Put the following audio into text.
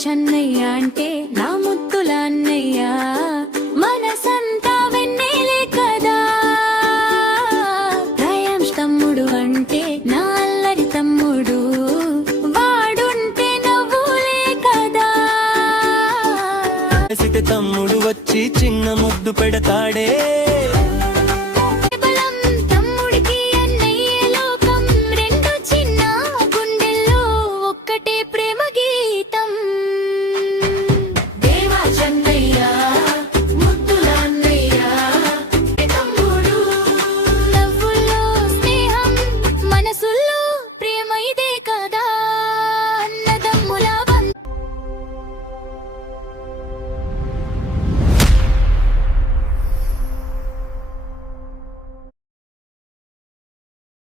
చెన్నయ్య అంటే నా ముద్దుల అన్నయ్య మనసంతా వెన్నెలే కదా రయాంష్ తమ్ముడు అంటే నా అల్లరి తమ్ముడు వాడుంటే నవ్వులే కదా తమ్ముడు వచ్చి చిన్న ముద్దు పెడతాడే